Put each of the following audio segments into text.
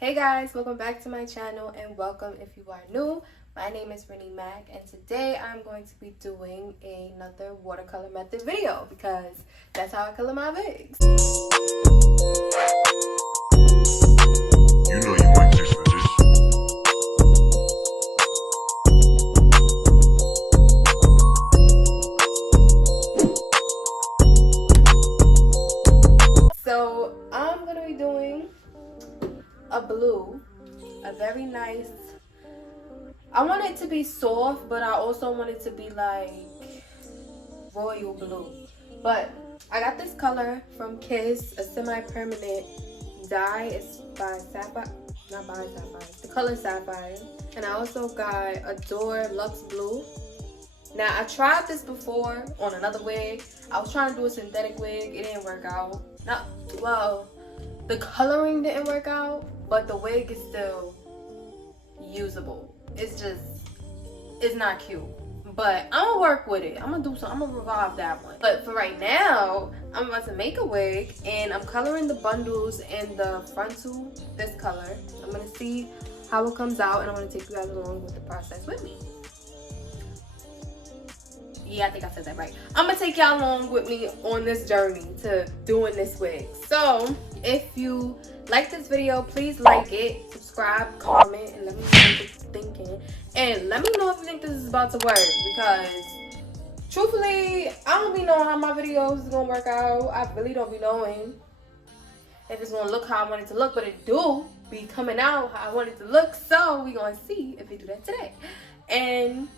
Hey guys, welcome back to my channel and welcome if you are new. My name is Rynie Mac and today I'm going to be doing another watercolor method video because that's how I color my wigs. You know you want this for this. So I'm going to be doing a blue, a very nice, I want it to be soft, but I also want it to be like royal blue. But I got this color from Kiss, a semi-permanent dye. It's by Sapphire, not by Sapphire, the color Sapphire. And I also got Adore Luxe Blue. Now I tried this before on another wig. I was trying to do a synthetic wig, it didn't work out. The coloring didn't work out, but the wig is still usable. It's not cute. But I'm gonna work with it. I'm gonna revive that one. But for right now, I'm about to make a wig and I'm coloring the bundles and the frontal this color. I'm gonna see how it comes out and I'm gonna take you guys along with the process with me. Yeah, I think I said that right. I'm gonna take y'all along with me on this journey to doing this wig. So if you like this video, please like it, subscribe, comment, and let me know what you're thinking. And let me know if you think this is about to work, because truthfully, I don't be knowing how my videos is gonna work out. I really don't be knowing if it's gonna look how I want it to look, but it do be coming out how I want it to look. So we gonna see if we do that today. And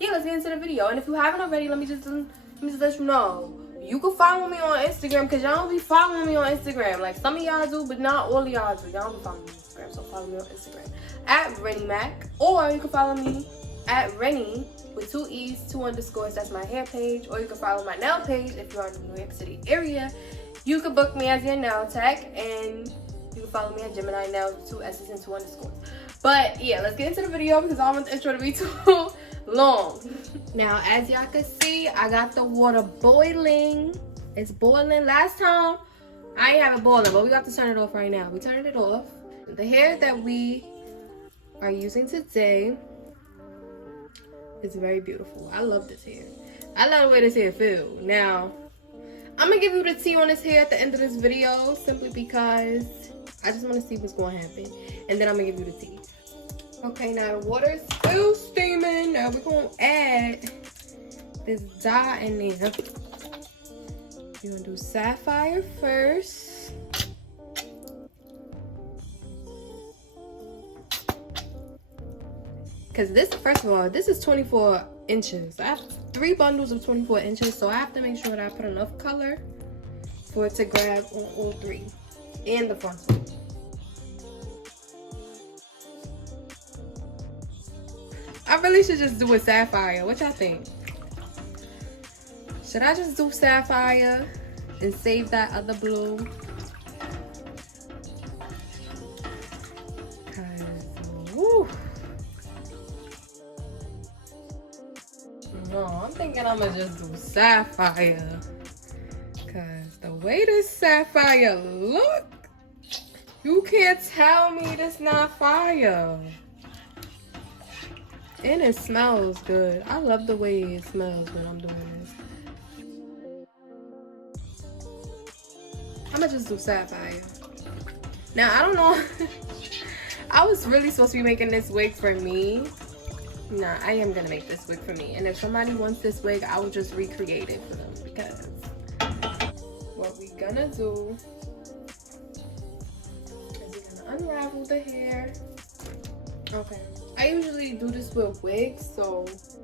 yeah, let's get into the video. And if you haven't already, let me just let you know. You can follow me on Instagram, because y'all don't be following me on Instagram. Like some of y'all do, but not all of y'all do. Y'all don't be following me on Instagram, so follow me on Instagram at Rynie Mac. Or you can follow me at Rynie with 2 E's, 2 underscores. That's my hair page. Or you can follow my nail page if you're in the New York City area. You can book me as your nail tech, and you can follow me at Gemini Nails with 2 S's and 2 underscores. But yeah, let's get into the video because I don't want the intro to be too long. Now, as y'all can see, I got the water boiling. It's boiling. Last time I ain't have it boiling, but we got to turn it off right now. We turned it off. The hair that we are using today is very beautiful. I love this hair. I love the way this hair feels. Now, I'm gonna give you the tea on this hair at the end of this video, simply because I just want to see what's going to happen, and then I'm gonna give you the tea. Okay, now the water is still steaming. Now we're gonna add this dye in there. We're gonna do Sapphire first. Because this, first of all, this is 24 inches. I have 3 bundles of 24 inches, so I have to make sure that I put enough color for it to grab on all 3 and the frontal. I really should just do a Sapphire. What y'all think? Should I just do Sapphire and save that other blue? No, I'm thinking I'm gonna just do Sapphire. Cause the way this Sapphire look, you can't tell me this not fire. And it smells good. I love the way it smells when I'm doing this. I'm gonna just do Sapphire. Now, I don't know. I was really supposed to be making this wig for me. Nah, I am gonna make this wig for me. And if somebody wants this wig, I will just recreate it for them. Because what we gonna do is we're gonna unravel the hair. Okay. I usually do this with wigs, so let's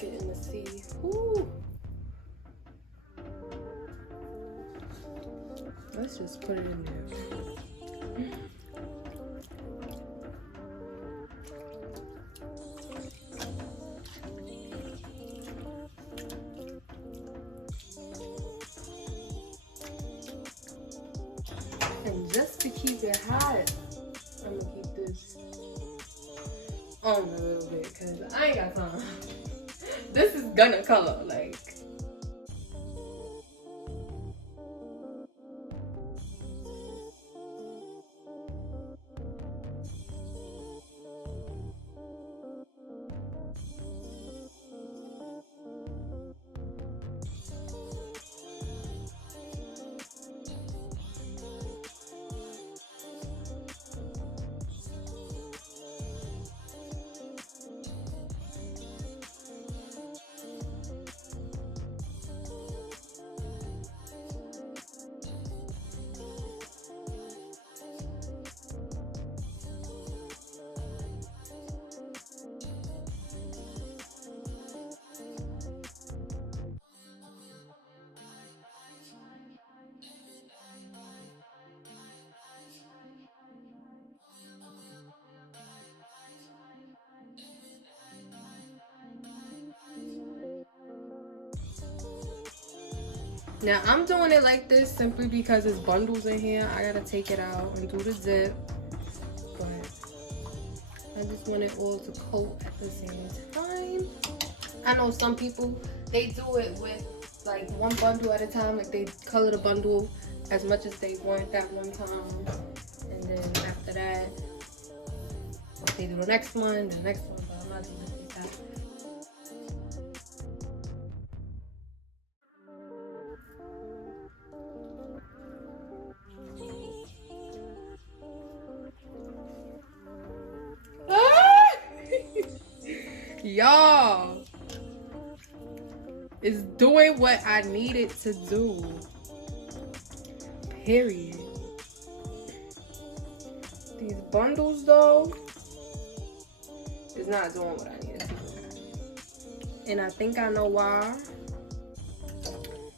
get in the sea. Woo. Let's just put it in there. And just to keep it hot, I'm gonna keep this on a little bit because I ain't got time. This is gonna color like. Now I'm doing it like this simply because it's bundles in here. I gotta take it out and do the zip, but I just want it all to coat at the same time. I know some people, they do it with like one bundle at a time, like they color the bundle as much as they want that one time, and then after that they do the next one, but I'm not doing it like that. Y'all, it's doing what I need it to do. Period. These bundles though is not doing what I need it to do. And I think I know why.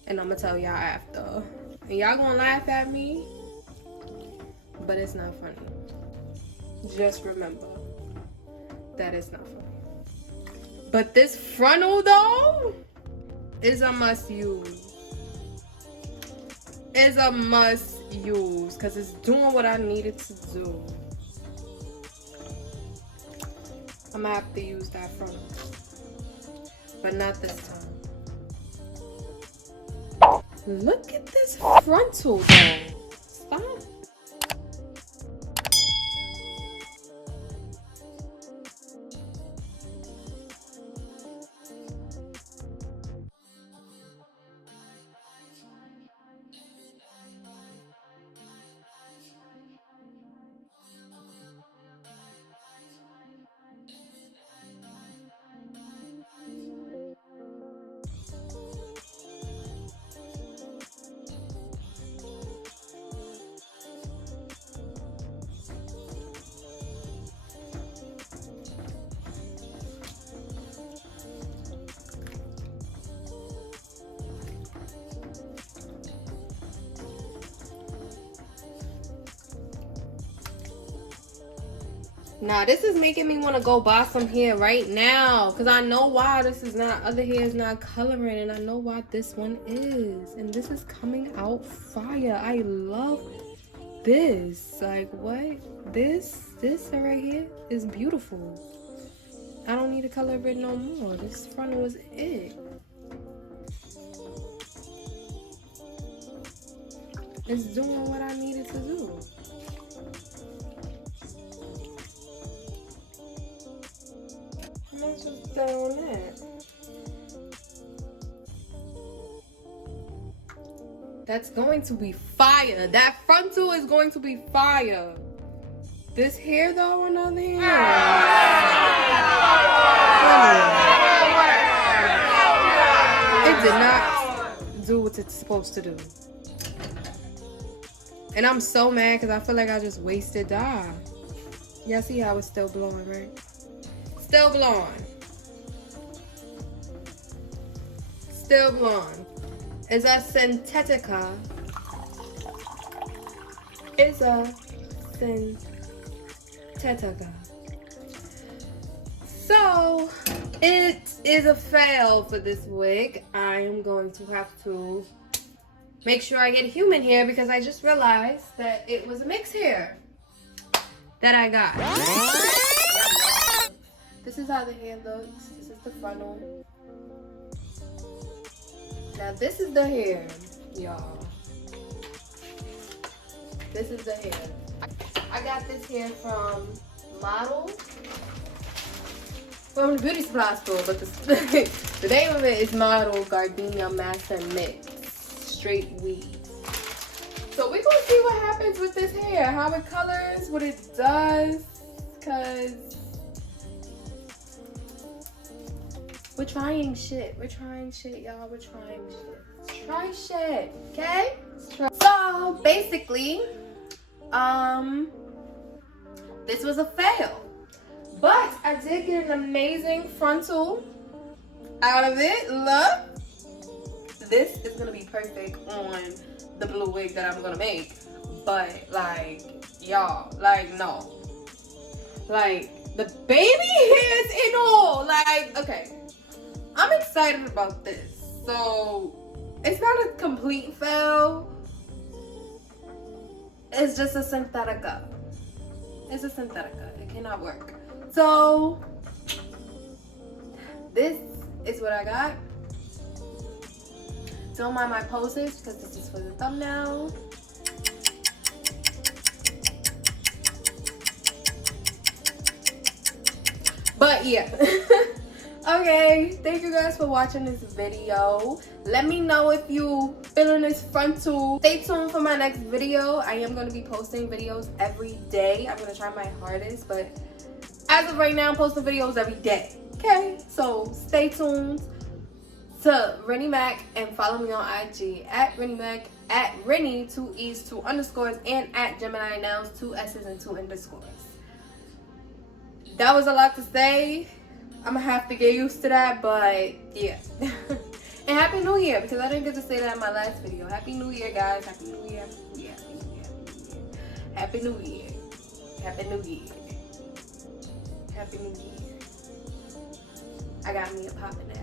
And I'm gonna tell y'all after. And y'all gonna laugh at me, but it's not funny. Just remember that it's not funny. But this frontal though is a must use. It's a must use because it's doing what I need it to do. I'm gonna have to use that frontal, but not this time. Look at this frontal though. Stop. Now this is making me want to go buy some hair right now because I know why this is not, other hair is not coloring, and I know why this one is, and this is coming out fire. I love this. Like what? This right here is beautiful. I don't need to color it no more. This front was it. It's doing what I needed to do. Let's just stay on that. That's going to be fire. That frontal is going to be fire. This hair though, on the other hand, it did not do what it's supposed to do. And I'm so mad because I feel like I just wasted dye. Y'all see how it's still blowing, right? Still blowing. Still blowing. It's a Synthetica. It's a Synthetica. So, it is a fail for this wig. I am going to have to make sure I get human hair because I just realized that it was a mixed hair that I got. This is how the hair looks. This is the frontal. Now this is the hair, y'all. This is the hair. I got this hair from the beauty supply store, but the name of it is Model Gardenia Master Mix Straight Weave. So we're gonna see what happens with this hair, how it colors, what it does, cause we're trying shit. We're trying shit, y'all. We're trying shit. Let's try shit, okay? So basically, this was a fail. But I did get an amazing frontal out of it. Look. This is gonna be perfect on the blue wig that I'm gonna make. But like, y'all, like no. Like the baby hairs and all. Like, okay. I'm excited about this. So It's not a complete fail. It's just a synthetica. It's a synthetica. It cannot work. So this is what I got. Don't mind my poses because this is for the thumbnail. But yeah. Okay, thank you guys for watching this video. Let me know if you feeling this frontal. Stay tuned for my next video. I am going to be posting videos every day. I'm going to try my hardest, but as of right now, I'm posting videos every day. Okay, so stay tuned to Rynie Mac and follow me on IG at Rynie Mac, at Rynie, 2 E's, 2 underscores, and at Gemini Nails, 2 S's and 2 underscores. That was a lot to say. I'm gonna have to get used to that, but yeah. And Happy New Year, because I didn't get to say that in my last video. Happy New Year, guys. Happy New Year. Yeah, Happy New Year. Happy New Year. Happy New Year. I got me a poppin' ass.